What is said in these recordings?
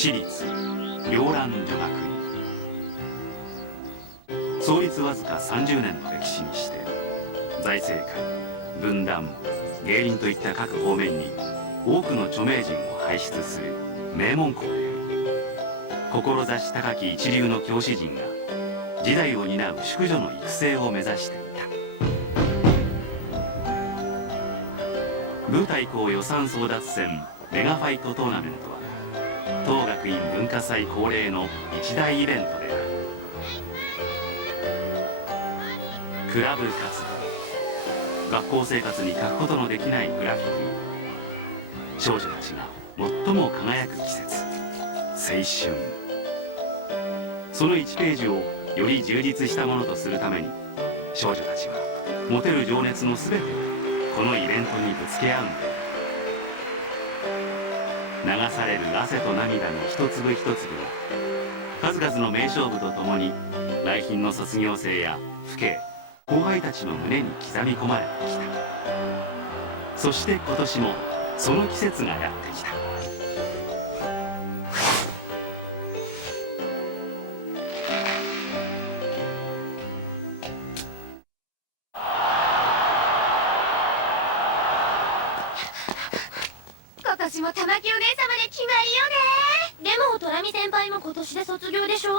私立両蘭女学院。創立わずか30年の歴史にして財政界、文壇、芸林といった各方面に多くの著名人を輩出する名門校であり、志高き一流の教師陣が次代を担う淑女の育成を目指していた。部対抗予算争奪戦メガファイトトーナメントは当学院文化祭恒例の一大イベントである。クラブ活動、学校生活に欠くことのできないグラフィティ、少女たちが最も輝く季節、青春。その1ページをより充実したものとするために、少女たちは持てる情熱の全てをこのイベントにぶつけ合うんだ。流される汗と涙の一粒一粒は数々の名勝負とともに来賓の卒業生や父兄後輩たちの胸に刻み込まれてきた。そして今年もその季節がやってきた。今年も玉木お姉様で決まりよね。でも虎美先輩も今年で卒業でしょ。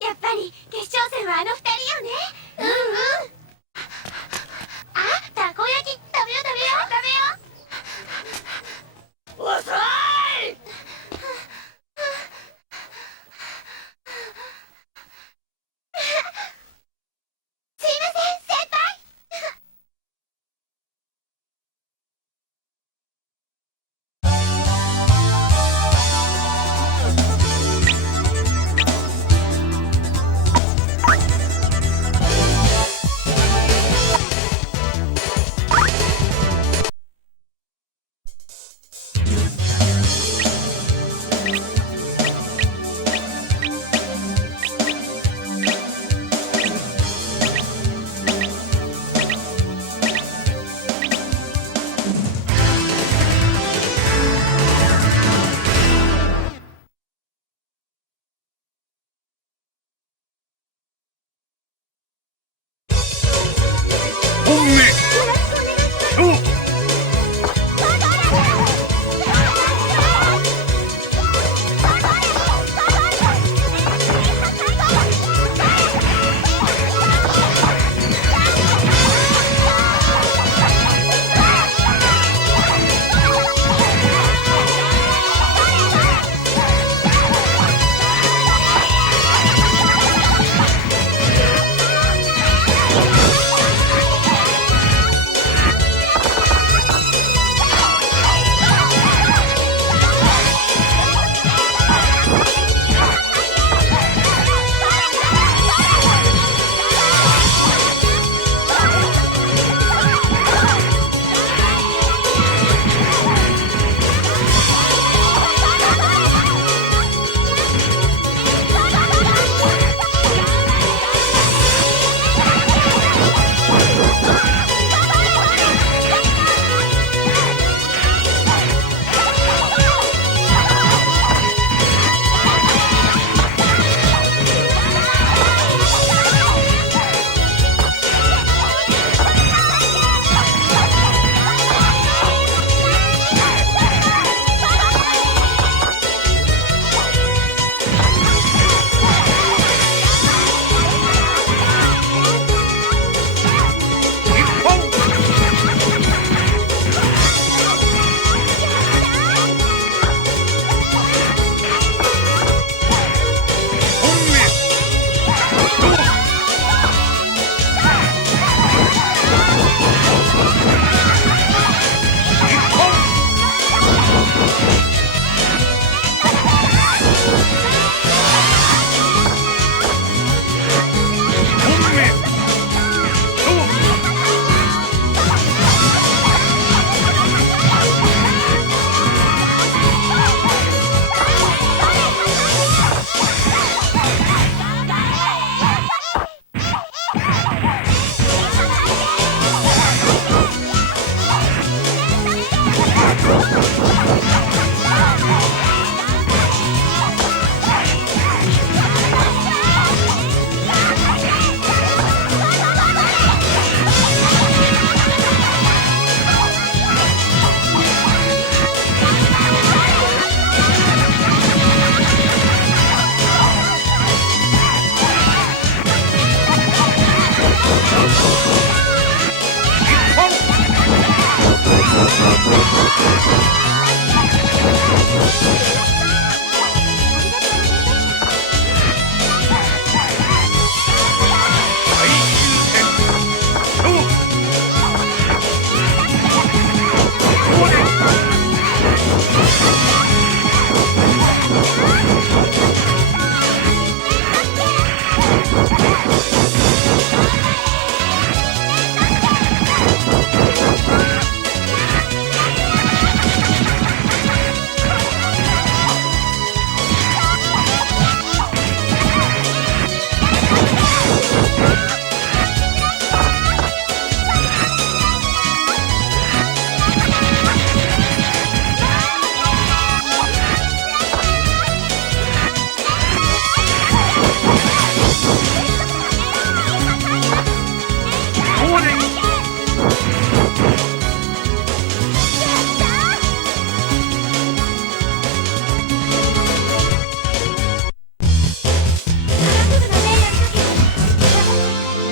やっぱり決勝戦はあの二人よね。うんうん。あ、たこ焼き食べよう食べよう。遅い。すいません先輩。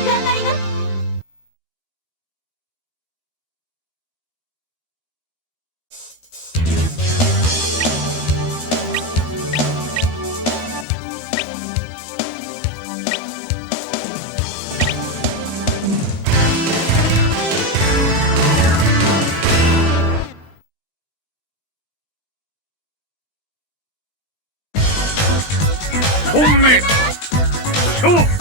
頑張りな。本命勝負